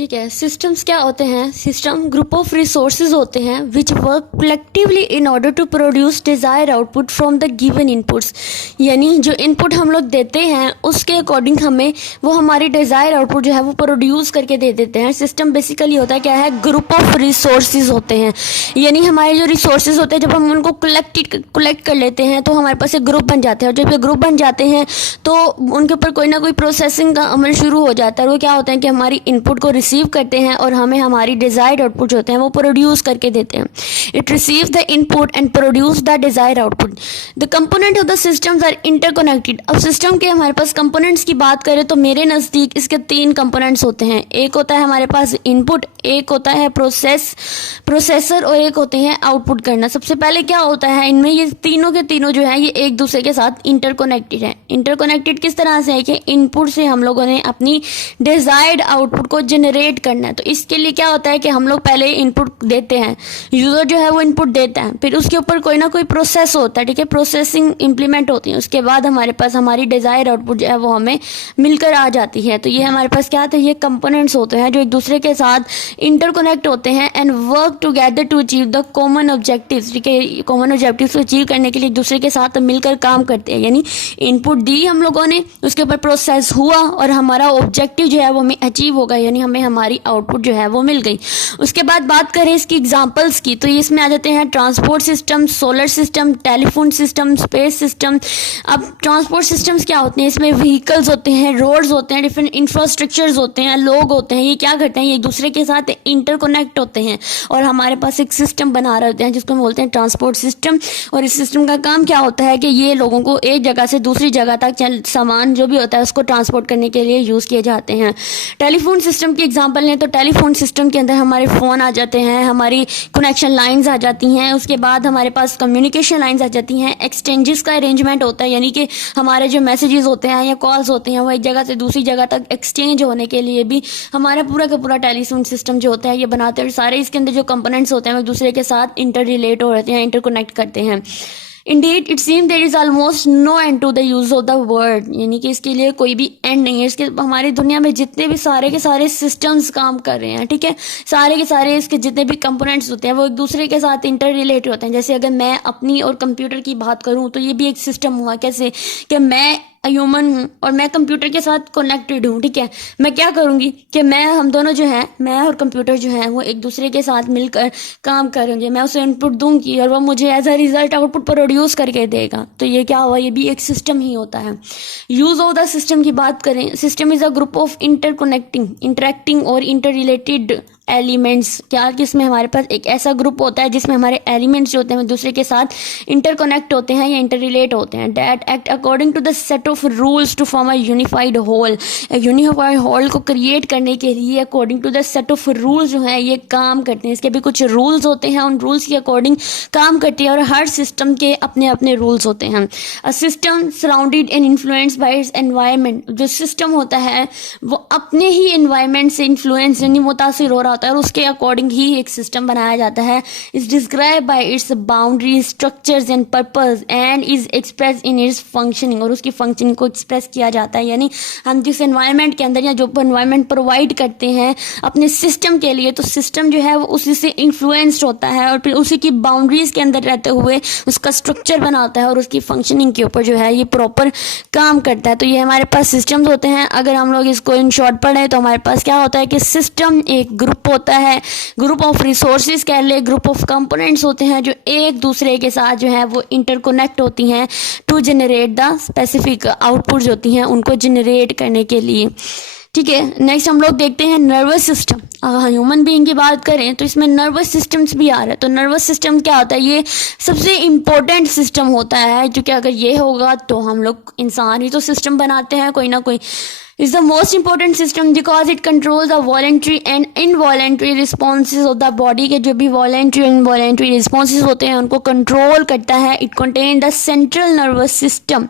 ठीक है। सिस्टम्स क्या होते हैं? सिस्टम ग्रुप ऑफ रिसोर्सेज होते हैं which work collectively in order to produce desire output from the given inputs. यानी जो इनपुट हम लोग देते हैं उसके अकॉर्डिंग हमें वो हमारी डिज़ायर आउटपुट जो है वो प्रोड्यूस करके दे देते हैं। सिस्टम बेसिकली होता है क्या है? ग्रुप ऑफ रिसोर्सेज होते हैं। यानी हमारे जो रिसोर्सेज होते हैं जब हम उनको कलेक्ट कर लेते हैं तो हमारे पास एक ग्रुप बन जाते हैं, और जब ये ग्रुप बन जाते हैं तो उनके ऊपर कोई ना कोई प्रोसेसिंग का अमल शुरू हो जाता है। और वो क्या होता है कि हमारी इनपुट को रिसीव करते हैं और हमें हमारी डिज़ायर्ड आउटपुट जो होते हैं वो प्रोड्यूस करके देते हैं। It receive the input and produce the desired output. The component of the systems are interconnected. अब सिस्टम के हमारे पास कंपोनेंट्स की बात करें तो मेरे नज़दीक इसके 3 कंपोनेंट्स होते हैं। एक होता है हमारे पास इनपुट, एक होता है प्रोसेसर और एक होते हैं आउटपुट करना। सबसे पहले क्या होता है इनमें, ये तीनों के तीनों जो है ये एक दूसरे के साथ इंटरकनेक्टेड है। इंटरकनेक्टेड किस तरह से है कि इनपुट से हम लोगों ने अपनी डिज़ायर्ड आउटपुट को जनरेट करना है। तो इसके लिए क्या होता है कि हम लोग पहले इनपुट देते हैं, यूज़र जो है वो इनपुट देता है, फिर उसके ऊपर कोई ना कोई प्रोसेस होता है, ठीक है, प्रोसेसिंग इंप्लीमेंट होती है। उसके बाद हमारे पास हमारी डिज़ायर आउटपुट जो है वो हमें मिलकर आ जाती है। तो ये हमारे पास क्या होता है? ये कंपोनेंट्स होते हैं जो एक दूसरे के साथ इंटरकनेक्ट होते हैं and work together to achieve the common objectives. ठीक है, कॉमन ऑब्जेक्टिव्स को अचीव करने के लिए एक दूसरे के साथ मिलकर काम करते हैं। यानी इनपुट दी हम लोगों ने, उसके ऊपर प्रोसेस हुआ और हमारा ऑब्जेक्टिव जो है वो हमें अचीव होगा, यानी हमें हमारी आउटपुट जो है वो मिल गई। उसके बाद बात करें इसकी एग्जांपल्स की तो इसमें आ जाते हैं transport system, solar system, telephone system, space system. अब ट्रांसपोर्ट सिस्टम्स क्या होते हैं? इसमें व्हीकल्स होते हैं, रोड्स होते हैं, डिफरेंट इंफ्रास्ट्रक्चर्स होते हैं, लोग होते हैं। ये क्या करते हैं? ये एक दूसरे के साथ इंटरकनेक्ट होते हैं और हमारे पास एक सिस्टम बना रहे होते हैं जिसको हम बोलते हैं ट्रांसपोर्ट सिस्टम। और इस सिस्टम का काम क्या होता है कि ये लोगों को एक जगह से दूसरी जगह तक सामान जो भी होता है उसको ट्रांसपोर्ट करने के लिए यूज़ किए जाते हैं। टेलीफोन सिस्टम की एग्जांपल लें तो टेलीफोन सिस्टम के अंदर हमारे फ़ोन आ जाते हैं, हमारी कनेक्शन लाइंस आ जाती हैं, उसके बाद हमारे पास कम्युनिकेशन लाइंस आ जाती हैं, एक्सचेंजेस का अरेंजमेंट होता है, यानी कि हमारे जो मैसेजेस होते हैं या कॉल्स होते हैं वो एक जगह से दूसरी जगह तक एक्सचेंज होने के लिए भी हमारा पूरा का पूरा टेलीफोन सिस्टम जो होता है ये बनाते हैं। सारे इसके अंदर जो कंपोनेंट्स होते हैं वो एक दूसरे के साथ इंटर रिलेट हो रहते हैं, इंटरकनेक्ट करते हैं। Indeed, it seems there is almost no end to the use of the word। यानी कि इसके लिए कोई भी एंड नहीं है। इसके हमारी दुनिया में जितने भी सारे के सारे सिस्टम्स काम कर रहे हैं, ठीक है, सारे के सारे इसके जितने भी कंपोनेंट्स होते हैं वो एक दूसरे के साथ इंटर रिलेट होते हैं। जैसे अगर मैं अपनी और कंप्यूटर की बात करूं तो ये भी एक सिस्टम हुआ। कैसे कि मैं ह्यूमन हूँ और मैं कंप्यूटर के साथ कनेक्टेड हूँ, ठीक है। मैं क्या करूँगी कि हम दोनों जो हैं, मैं और कंप्यूटर जो है वो एक दूसरे के साथ मिलकर काम करेंगे। मैं उसे इनपुट दूंगी और वो मुझे as a result output produce करके देगा। तो ये क्या हुआ? ये भी एक सिस्टम ही होता है। यूज ऑफ द सिस्टम की बात करें, system is a group of interacting और इंटर रिलेटेड एलिमेंट्स। क्या कि इसमें हमारे पास एक ऐसा ग्रुप होता है जिसमें हमारे एलिमेंट्स जो होते हैं दूसरे के साथ इंटरकनेक्ट होते हैं या इंटर रिलेट होते हैं। That act according to the set of rules to form a unified whole. एक यूनिफाइड होल को क्रिएट करने के लिए according to the set of rules जो है ये काम करते हैं। इसके भी कुछ रूल्स होते हैं, उन रूल्स के अकॉर्डिंग काम करते हैं और हर सिस्टम के अपने अपने रूल्स होते हैं। A system surrounded and influenced by it's environment. जो सिस्टम होता है वो अपने ही एनवायरनमेंट से इन्फ्लुएंस यानी मुतासिर हो रहा होता है और उसके अकॉर्डिंग ही एक सिस्टम बनाया जाता है। Is describe by it's boundaries, structures and purpose and is express in its functioning. और उसकी फंक्शनिंग को एक्सप्रेस किया जाता है। यानी हम जिस एनवायरनमेंट के अंदर या जो एनवायरनमेंट प्रोवाइड करते हैं अपने सिस्टम के लिए, तो सिस्टम जो है वो उसी से इन्फ्लुएंस्ड होता है और फिर उसी की बाउंड्रीज के अंदर रहते हुए उसका स्ट्रक्चर बनाता है और उसकी फंक्शनिंग के ऊपर जो है ये प्रॉपर काम करता है। तो ये हमारे पास सिस्टम्स होते हैं। अगर हम लोग इसको इन शॉर्ट पढ़ें तो हमारे पास क्या होता है कि सिस्टम एक ग्रुप होता है, ग्रुप ऑफ रिसोर्सेज कह ले, ग्रुप ऑफ कंपोनेंट्स होते हैं जो एक दूसरे के साथ जो है वो इंटरकनेक्ट होती हैं to generate the specific outputs होती हैं उनको जनरेट करने के लिए। ठीक है, नेक्स्ट हम लोग देखते हैं नर्वस सिस्टम। ह्यूमन बीइंग की बात करें तो इसमें नर्वस सिस्टम्स भी आ रहा है। तो नर्वस सिस्टम क्या होता है? ये सबसे इम्पोर्टेंट सिस्टम होता है, क्योंकि अगर ये होगा तो हम लोग इंसान ही तो सिस्टम बनाते हैं कोई ना कोई। is the most important system because it controls the voluntary and involuntary responses of the body के जो भी voluntary and involuntary responses होते हैं उनको control करता है। It contains the central nervous system,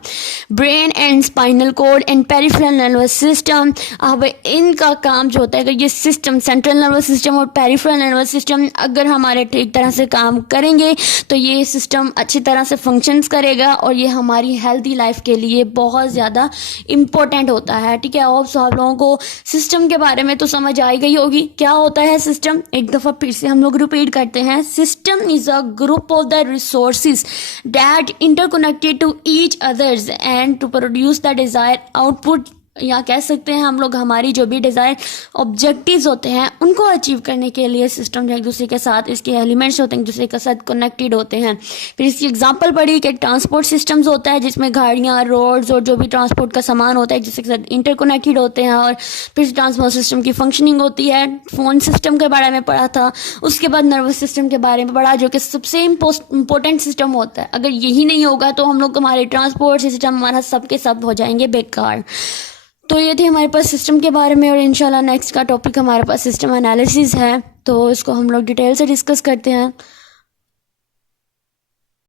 brain and spinal cord and peripheral nervous system। अब इनका काम जो होता है कि ये सिस्टम central nervous system और peripheral nervous system अगर हमारे ठीक तरह से काम करेंगे तो ये सिस्टम अच्छी तरह से फंक्शंस करेगा और ये हमारी हेल्दी लाइफ के लिए बहुत ज़्यादा इम्पोर्टेंट होता है। ठीक है, है, होप सो आप लोगों को सिस्टम के बारे में तो समझ आई गई होगी। क्या होता है सिस्टम, एक दफ़ा फिर से हम लोग रिपीट करते हैं। System is a group of the resources that interconnected to each others and to produce the desire output, या कह सकते हैं हम लोग हमारी जो भी डिज़ायर ऑब्जेक्टिव्स होते हैं उनको अचीव करने के लिए सिस्टम जो एक दूसरे के साथ, इसके एलिमेंट्स होते हैं एक दूसरे के साथ कनेक्टेड होते हैं। फिर इसकी एग्जांपल पढ़ी कि ट्रांसपोर्ट सिस्टम्स होता है जिसमें गाड़ियाँ, रोड्स और जो भी ट्रांसपोर्ट का सामान होता है एक दूसरे के साथ इंटरकनेक्टेड होते हैं। और फिर ट्रांसपोर्ट सिस्टम की फंक्शनिंग होती है। फ़ोन सिस्टम के बारे में पढ़ा था, उसके बाद नर्वस सिस्टम के बारे में पढ़ा जो कि सबसे इम्पोर्टेंट सिस्टम होता है। अगर यही नहीं होगा तो हम लोग हमारे ट्रांसपोर्ट सिस्टम हमारा सब के सब हो जाएंगे बेकार। तो ये थी हमारे पास सिस्टम के बारे में, और इंशाल्लाह नेक्स्ट का टॉपिक हमारे पास सिस्टम एनालिसिस है, तो इसको हम लोग डिटेल से डिस्कस करते हैं।